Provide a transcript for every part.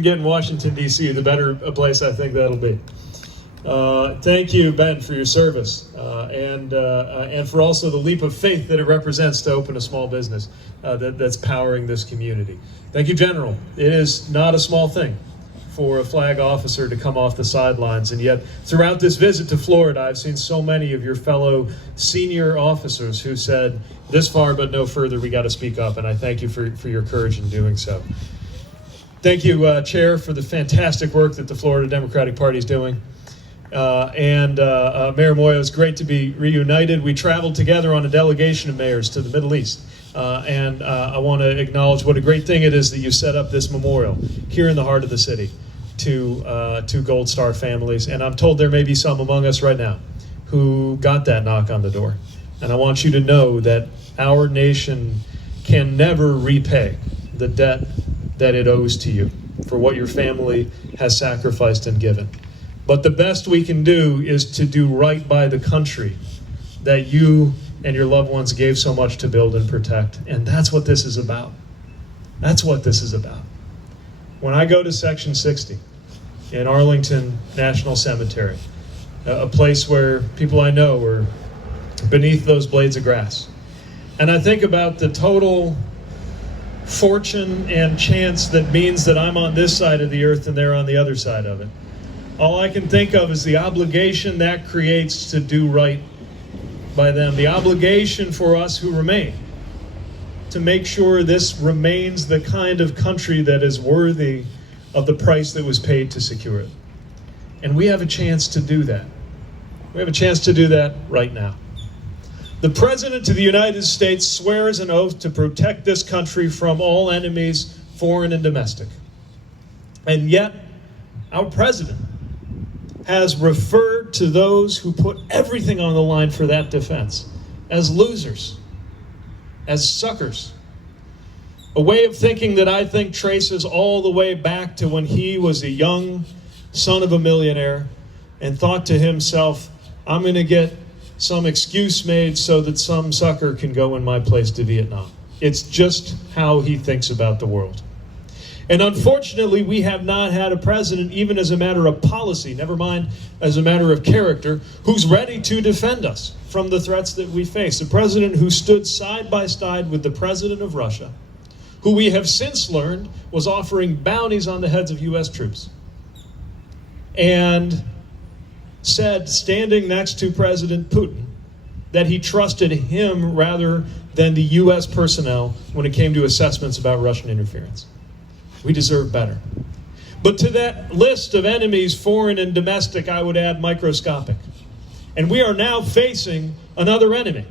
get in Washington, D.C., the better a place I think that'll be. Thank you, Ben, for your service and for also the leap of faith that it represents to open a small business that's powering this community. Thank you, General. It is not a small thing for a flag officer to come off the sidelines, and yet throughout this visit to Florida, I've seen so many of your fellow senior officers who said, this far but no further, we got to speak up, and I thank you for your courage in doing so. Thank you, Chair, for the fantastic work that the Florida Democratic Party is doing. Mayor Moyo, it's great to be reunited. We traveled together on a delegation of mayors to the Middle East. I want to acknowledge what a great thing it is that you set up this memorial here in the heart of the city to Gold Star families. And I'm told there may be some among us right now who got that knock on the door. And I want you to know that our nation can never repay the debt that it owes to you for what your family has sacrificed and given. But the best we can do is to do right by the country that you and your loved ones gave so much to build and protect. And that's what this is about. That's what this is about. When I go to Section 60 in Arlington National Cemetery, a place where people I know are beneath those blades of grass, and I think about the total fortune and chance that means that I'm on this side of the earth and they're on the other side of it, all I can think of is the obligation that creates to do right by them, the obligation for us who remain to make sure this remains the kind of country that is worthy of the price that was paid to secure it. And we have a chance to do that. We have a chance to do that right now. The President of the United States swears an oath to protect this country from all enemies, foreign and domestic. And yet, our President has referred to those who put everything on the line for that defense as losers, as suckers. A way of thinking that I think traces all the way back to when he was a young son of a millionaire and thought to himself, I'm going to get some excuse made so that some sucker can go in my place to Vietnam. It's just how he thinks about the world. And unfortunately, we have not had a president, even as a matter of policy, never mind as a matter of character, who's ready to defend us from the threats that we face. A president who stood side by side with the president of Russia, who we have since learned was offering bounties on the heads of U.S. troops, and said, standing next to President Putin, that he trusted him rather than the U.S. personnel when it came to assessments about Russian interference. We deserve better. But to that list of enemies, foreign and domestic, I would add microscopic. And we are now facing another enemy,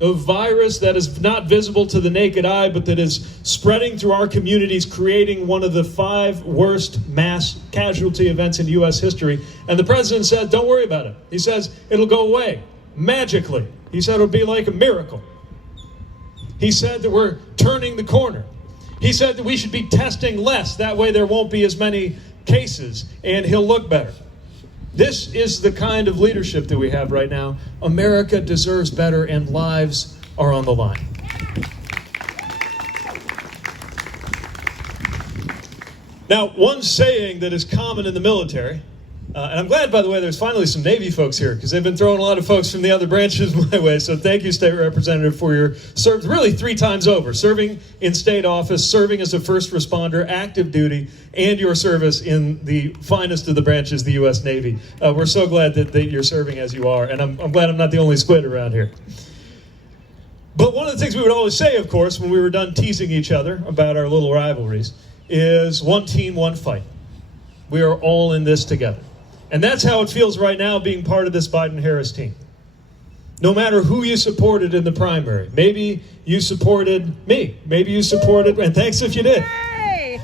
a virus that is not visible to the naked eye, but that is spreading through our communities, creating one of the 5 worst mass casualty events in U.S. history. And the president said, don't worry about it. He says, it'll go away magically. He said it'll be like a miracle. He said that we're turning the corner. He said that we should be testing less. That way there won't be as many cases, and he'll look better. This is the kind of leadership that we have right now. America deserves better, and lives are on the line. Now, one saying that is common in the military, and I'm glad, by the way, there's finally some Navy folks here, because they've been throwing a lot of folks from the other branches my way. So thank you, State Representative, for your service, really 3 times over, serving in state office, serving as a first responder, active duty, and your service in the finest of the branches, the U.S. Navy. We're so glad that you're serving as you are, and I'm glad I'm not the only squid around here. But one of the things we would always say, of course, when we were done teasing each other about our little rivalries, is one team, one fight. We are all in this together. And that's how it feels right now being part of this Biden-Harris team. No matter who you supported in the primary, maybe you supported me, maybe you supported, and thanks if you did. Yay!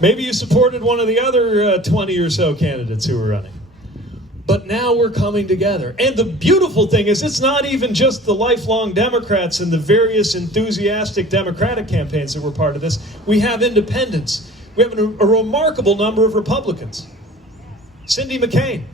Maybe you supported one of the other 20 or so candidates who were running. But now we're coming together. And the beautiful thing is it's not even just the lifelong Democrats and the various enthusiastic Democratic campaigns that were part of this. We have independents. We have a remarkable number of Republicans. Cindy McCain,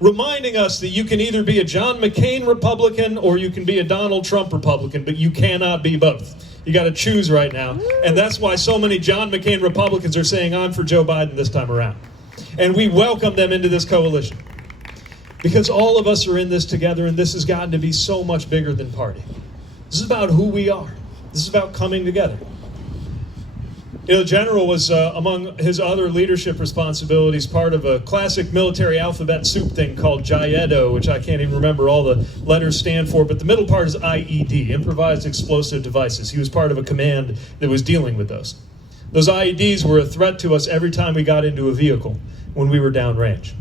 reminding us that you can either be a John McCain Republican or you can be a Donald Trump Republican, but you cannot be both. You got to choose right now. And that's why so many John McCain Republicans are saying, I'm for Joe Biden this time around. And we welcome them into this coalition. Because all of us are in this together, and this has gotten to be so much bigger than party. This is about who we are. This is about coming together. You know, the general was, among his other leadership responsibilities, part of a classic military alphabet soup thing called JIEDO, which I can't even remember all the letters stand for, but the middle part is IED, Improvised Explosive Devices. He was part of a command that was dealing with those. Those IEDs were a threat to us every time we got into a vehicle when we were downrange.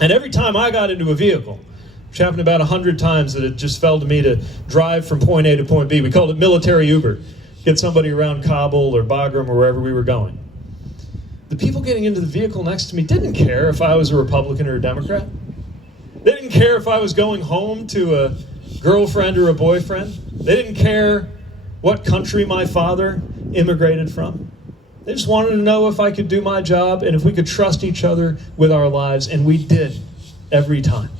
And every time I got into a vehicle, which happened about 100 times that it just fell to me to drive from point A to point B. We called it military Uber. Get somebody around Kabul or Bagram or wherever we were going. The people getting into the vehicle next to me didn't care if I was a Republican or a Democrat. They didn't care if I was going home to a girlfriend or a boyfriend. They didn't care what country my father immigrated from. They just wanted to know if I could do my job and if we could trust each other with our lives, and we did every time.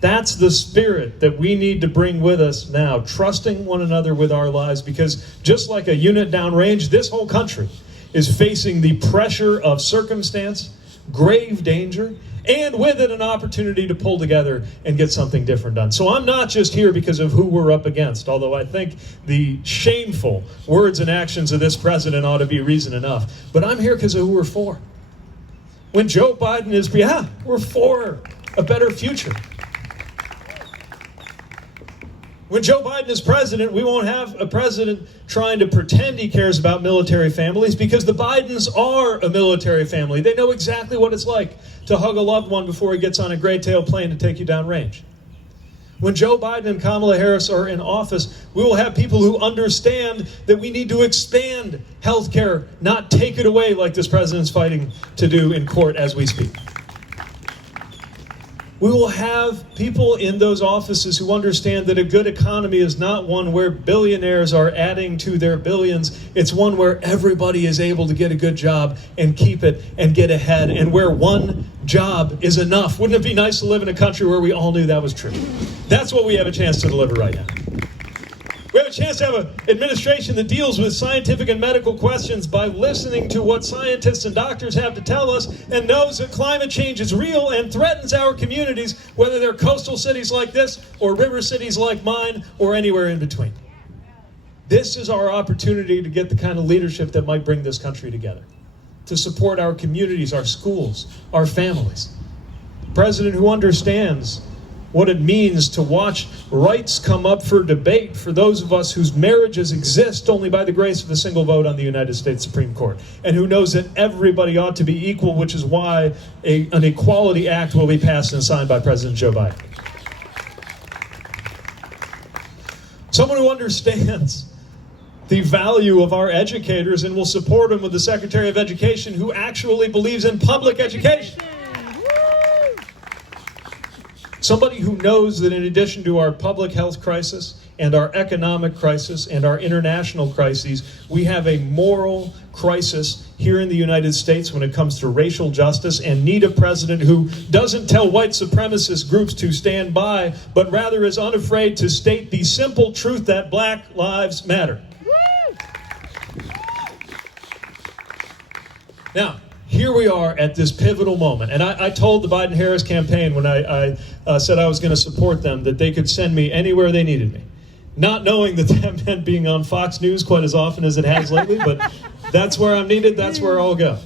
That's the spirit that we need to bring with us now, trusting one another with our lives, because just like a unit downrange, this whole country is facing the pressure of circumstance, grave danger, and with it an opportunity to pull together and get something different done. So I'm not just here because of who we're up against, although I think the shameful words and actions of this president ought to be reason enough, but I'm here because of who we're for. When Joe Biden is, we're for a better future. When Joe Biden is president, we won't have a president trying to pretend he cares about military families, because the Bidens are a military family. They know exactly what it's like to hug a loved one before he gets on a gray tail plane to take you downrange. When Joe Biden and Kamala Harris are in office, we will have people who understand that we need to expand health care, not take it away like this president's fighting to do in court as we speak. We will have people in those offices who understand that a good economy is not one where billionaires are adding to their billions. It's one where everybody is able to get a good job and keep it and get ahead, and where one job is enough. Wouldn't it be nice to live in a country where we all knew that was true? That's what we have a chance to deliver right now. We have a chance to have an administration that deals with scientific and medical questions by listening to what scientists and doctors have to tell us, and knows that climate change is real and threatens our communities, whether they're coastal cities like this or river cities like mine or anywhere in between. This is our opportunity to get the kind of leadership that might bring this country together, to support our communities, our schools, our families. A president who understands what it means to watch rights come up for debate for those of us whose marriages exist only by the grace of a single vote on the United States Supreme Court, and who knows that everybody ought to be equal, which is why an Equality Act will be passed and signed by President Joe Biden. Someone who understands the value of our educators and will support them with the Secretary of Education who actually believes in public education. Somebody who knows that in addition to our public health crisis and our economic crisis and our international crises, we have a moral crisis here in the United States when it comes to racial justice, and need a president who doesn't tell white supremacist groups to stand by, but rather is unafraid to state the simple truth that Black lives matter. Now, here we are at this pivotal moment, and I told the Biden-Harris campaign when I said I was going to support them that they could send me anywhere they needed me, not knowing that that meant being on Fox News quite as often as it has lately, but that's where I'm needed, that's where I'll go.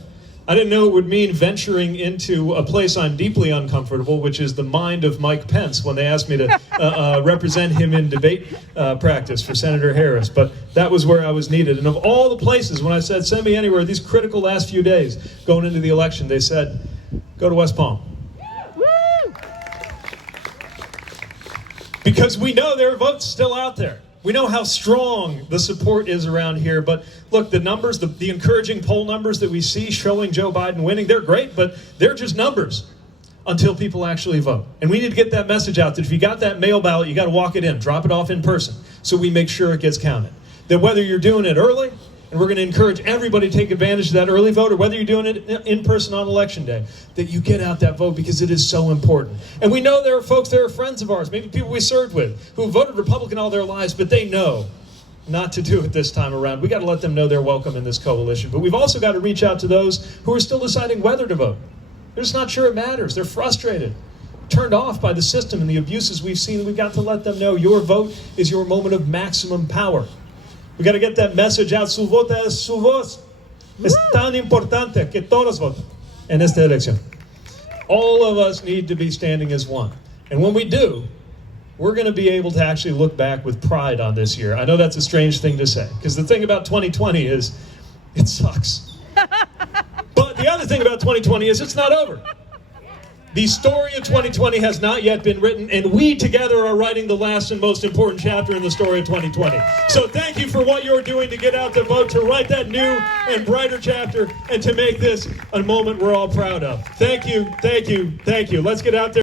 I didn't know it would mean venturing into a place I'm deeply uncomfortable, which is the mind of Mike Pence, when they asked me to represent him in debate practice for Senator Harris. But that was where I was needed. And of all the places, when I said, send me anywhere, these critical last few days going into the election, they said, go to West Palm. Because we know there are votes still out there. We know how strong the support is around here, but look, the numbers, the encouraging poll numbers that we see showing Joe Biden winning, they're great, but they're just numbers until people actually vote. And we need to get that message out that if you got that mail ballot, you got to walk it in, drop it off in person, so we make sure it gets counted. That whether you're doing it early, and we're going to encourage everybody to take advantage of that early vote, or whether you're doing it in person on Election Day, that you get out that vote, because it is so important. And we know there are folks, there are friends of ours, maybe people we served with, who voted Republican all their lives, but they know not to do it this time around. We got to let them know they're welcome in this coalition. But we've also got to reach out to those who are still deciding whether to vote. They're just not sure it matters. They're frustrated, turned off by the system and the abuses we've seen. We've got to let them know your vote is your moment of maximum power. We got to get that message out. Su voto es su voz. Es tan importante que todos voten en esta elección. All of us need to be standing as one. And when we do, we're going to be able to actually look back with pride on this year. I know that's a strange thing to say, because the thing about 2020 is it sucks. But the other thing about 2020 is it's not over. The story of 2020 has not yet been written, and we together are writing the last and most important chapter in the story of 2020. So thank you for what you're doing to get out to vote, to write that new and brighter chapter, and to make this a moment we're all proud of. Thank you, thank you, thank you. Let's get out there.